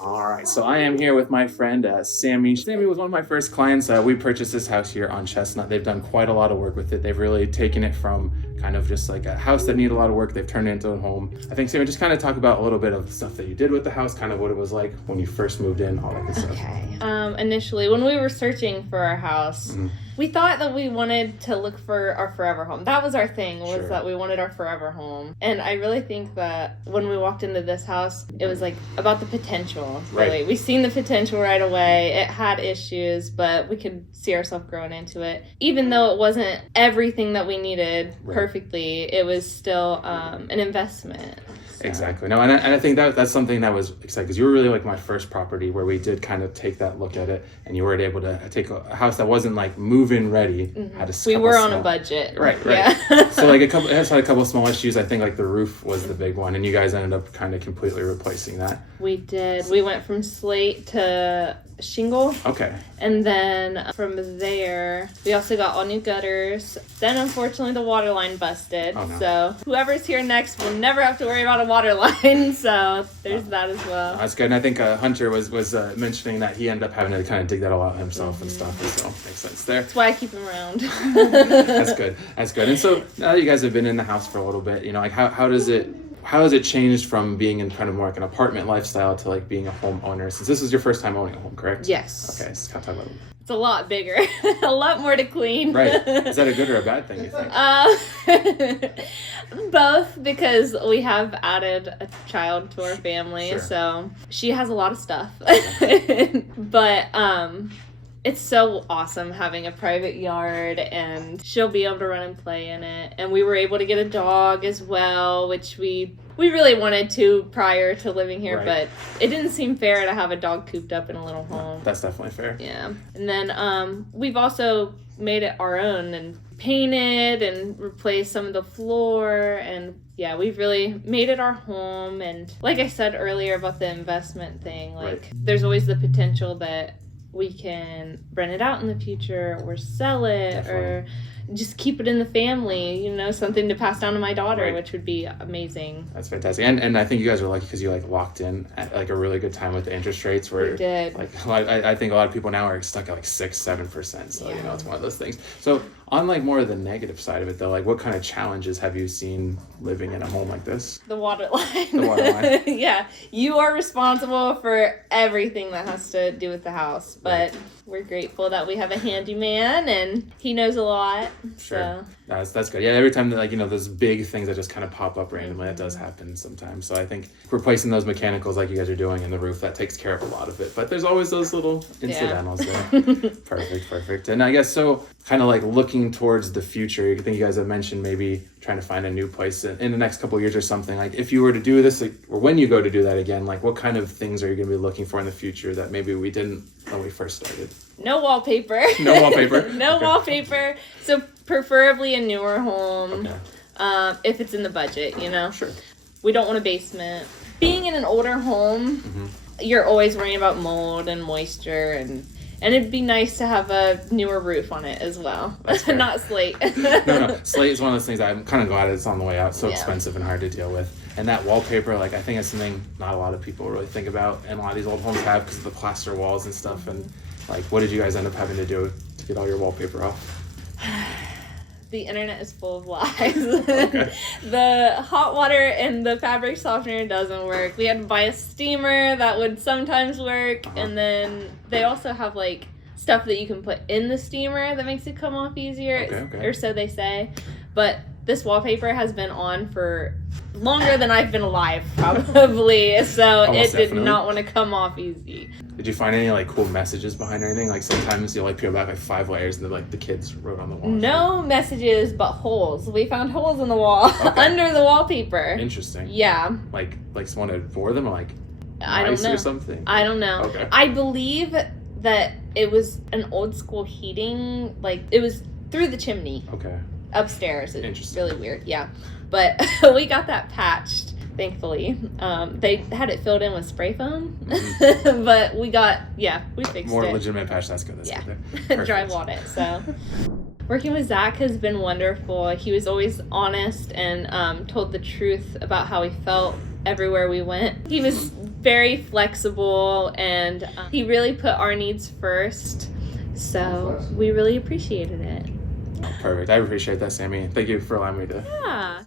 All right, so I am here with my friend Sami. Sami was one of my first clients. We purchased this house here on Chestnut. They've done quite a lot of work with it. They've really taken it from kind of just like a house that needed a lot of work. They've turned it into a home. I think, Sami, just kind of talk about a little bit of the stuff that you did with the house, kind of what it was like when you first moved in, all that good stuff. Okay. Initially, when we were searching for our house, we thought that we wanted to look for our forever home. That was our thing, was that we wanted our forever home. And I really think that when we walked into this house, it was like about the potential, really. We seen the potential right away. It had issues, but we could see ourselves growing into it. Even though it wasn't everything that we needed perfectly, it was still an investment. So. Exactly. No, and I think that's something that was exciting because you were really like my first property where we did kind of take that look at it, and you were able to take a house that wasn't like move-in ready. Had we were on a budget. Right. Yeah. So like it had a couple of small issues. I think like the roof was the big one, and you guys ended up kind of completely replacing that. We did. We went from slate to shingle. Okay. And then from there, we also got all new gutters. Then unfortunately the water line busted. Oh, no. So whoever's here next will never have to worry about a water line. So there's that as well. That's good. And I think Hunter was mentioning that he ended up having to kind of dig that all out himself and stuff. So makes sense there. That's why I keep him around. That's good. And so now that you guys have been in the house for a little bit, you know, like how has it changed from being in kind of more like an apartment lifestyle to like being a homeowner? Since this is your first time owning a home, correct? Yes. Okay, so kind of talk about it. It's a lot bigger, a lot more to clean. Right. Is that a good or a bad thing, you think? Both, because we have added a child to our family, Sure. So she has a lot of stuff. But it's so awesome having a private yard, and she'll be able to run and play in it. And we were able to get a dog as well, which we really wanted to prior to living here, but it didn't seem fair to have a dog cooped up in a little home. That's definitely fair. Yeah. And then we've also made it our own and painted and replaced some of the floor, and yeah, we've really made it our home. And like I said earlier about the investment thing, like there's always the potential that we can rent it out in the future or sell it or just keep it in the family, you know, something to pass down to my daughter, which would be amazing. That's fantastic. And I think you guys are lucky because you like locked in at like a really good time with the interest rates where we did. Like I think a lot of people now are stuck at like 6-7%. So you know, it's one of those things. So on like more of the negative side of it though, like what kind of challenges have you seen living in a home like this? The water line. The water line. Yeah. You are responsible for everything that has to do with the house. But we're grateful that we have a handyman and he knows a lot. Sure. So. That's good. Yeah, every time that like, you know, those big things that just kind of pop up randomly, that does happen sometimes. So I think replacing those mechanicals like you guys are doing in the roof, that takes care of a lot of it. But there's always those little incidentals there. Perfect. And I guess so kind of like looking towards the future, I think you guys have mentioned maybe trying to find a new place in the next couple of years or something. Like if you were to do this, like, or when you go to do that again, like what kind of things are you going to be looking for in the future that maybe we didn't when we first started? No wallpaper. No wallpaper? No wallpaper. So preferably a newer home. If it's in the budget, you know? Sure. We don't want a basement. Being in an older home, you're always worrying about mold and moisture, and it'd be nice to have a newer roof on it as well. Not slate. No. Slate is one of those things I'm kind of glad it's on the way out. It's so expensive and hard to deal with. And that wallpaper, like I think it's something not a lot of people really think about, and a lot of these old homes have because of the plaster walls and stuff. And like, what did you guys end up having to do to get all your wallpaper off? The internet is full of lies. The hot water and the fabric softener doesn't work. We had to buy a steamer that would sometimes work. And then they also have like stuff that you can put in the steamer that makes it come off easier. Or so they say. But this wallpaper has been on for longer than I've been alive, probably. So it did not want to come off easy. Did you find any like cool messages behind anything? Like sometimes you'll like peel back like 5 layers and then like the kids wrote on the wall. No messages, but holes. We found holes in the wall under the wallpaper. Interesting. Yeah. Like someone had bore them or like I don't know. Or something? I don't know. Okay. I believe that it was an old school heating, like it was through the chimney. Okay. Upstairs. It's Interesting. really weird. Yeah. But we got that patched. Thankfully, they had it filled in with spray foam, but we fixed it. More legitimate patch. That's good. That's good. Drywalled it. So working with Zach has been wonderful. He was always honest and told the truth about how he felt everywhere we went. He was very flexible, and he really put our needs first. So we really appreciated it. Perfect. I appreciate that, Sammy. Thank you for allowing me to Yeah.